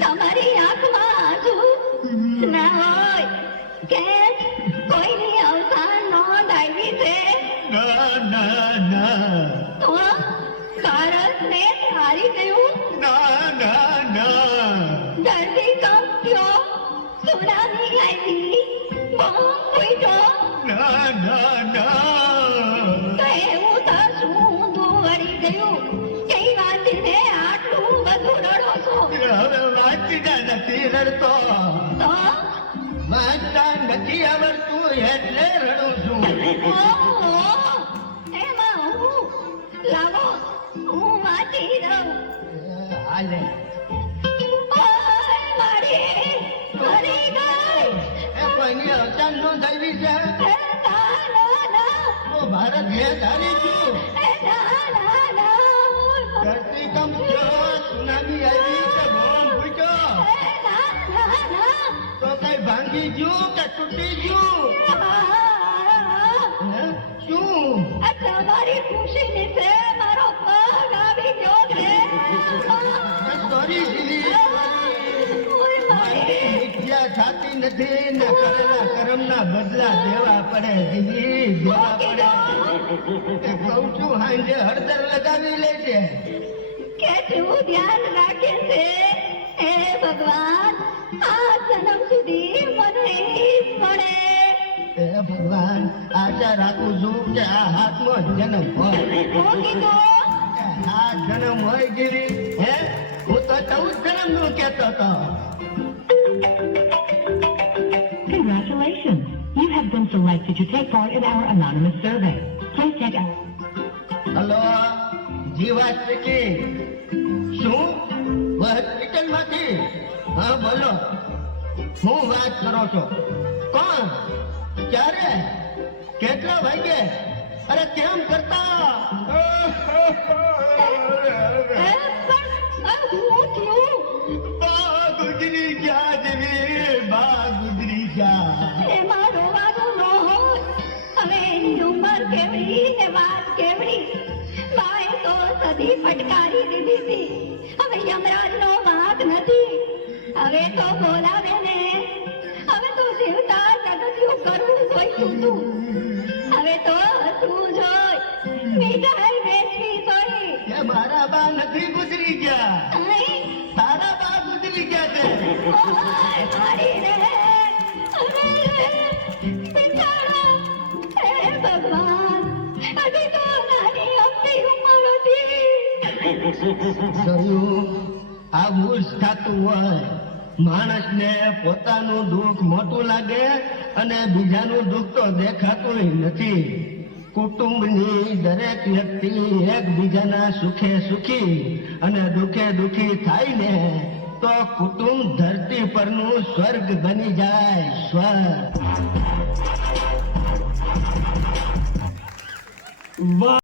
તમારી આંખમાં આંસુ ના હોય કે કોઈની અવસાન નોંધાવી છે? ના તો ભારતને હારી ગયું? ધરતીકંપ થયો, સુનામી આવી, બોમ્બ ફૂટ્યો? તો એવું તો શું ઊંધું વળી ગયું કે વાંચીને આટલું બધું રડો છો? હવે વાંચતા નથી રડતો, તો વાંચતા નથી આવડતું એટલે રડું છું. ઓહો, એમાં હું લાવો હું વાંચી દઉં. હાલે ઓય મારી મરી ગઈ. એ કોઈની અવસાન નોંધાવી છે એ ના, તો ભારત મેચ હારી ગયું. એ ના. ધરતીકંપ થયો, સુનામી આવી કે બોમ્બ ફૂટ્યો? એ ના. તો કઈ ભાંગી ગયું કે તૂટી ગયું? હે? શું? આ તમારી ખુશીની છે મારો પગ આવી ગયો છે. સોરી દીદી, ઓય મારી મિથ્યા છાતી નથી ને કરેલા કર્મના બદલા દેવા પડે દીદી, દેવા પડે. એ કહું છું હાંજે હળદર લગાવી લેજે. કેટલું ધ્યાન રાખે છે હે ભગવાન, આ જન્મ સુધી મને ઈજ મળે. હે ભગવાન, આશા રાખું છું કે આ હાથનો જ જન્મ હોય. હું કીધું આ જન્મ હોય ગીરી. હે, હું તો 14 જન્મનું કહેતો હતો. Congratulations! You have been selected to take part in our anonymous survey. Please check out. Hello, Jiva speaking. શું? હોસ્પિટલમાંથી? હા બોલો, હું વાત કરો છો? કોણ? ક્યારે? કેટલા વાગે? અરે કેમ કરતા? હું થયું બા ગુજરી ગયા દેવી, બા ગુજરી ગયા. એમાં રોવાનું ન હોય. હવે એની ઉંમર કેવડી ને વાત કેવડી. બાએ તો સદી ફટકારી દીધી હતી. હવે યમરાજનો વાંક નથી. હવે તો બોલાવે ને. હવે તો જીવતા જગત્યું કરવું જોઈતું હતું. હવે તો હસવું જોઈ, મીઠાઈ વેચવી જોઈ. કે મારા બા નથી ગુજરી ગયા, અહીં તારા બા ગુજરી ગયા છે. ઓય મારી રે, અરે રે, બિચારા. હે ભગવાન, હજી તો નાની અમથી ઉંમર હતી. જોયું, આવું જ થતું હોય. માણસને પોતાનું દુઃખ મોટું લાગે અને બીજાનું દુઃખ તો દેખાતું નથી. કુટુંબની દરેક વ્યક્તિ એકબીજાના સુખે સુખી અને દુઃખે દુઃખી થાય ને તો કુટુંબ ધરતી પરનું સ્વર્ગ બની જાય. સ્વર્ગ.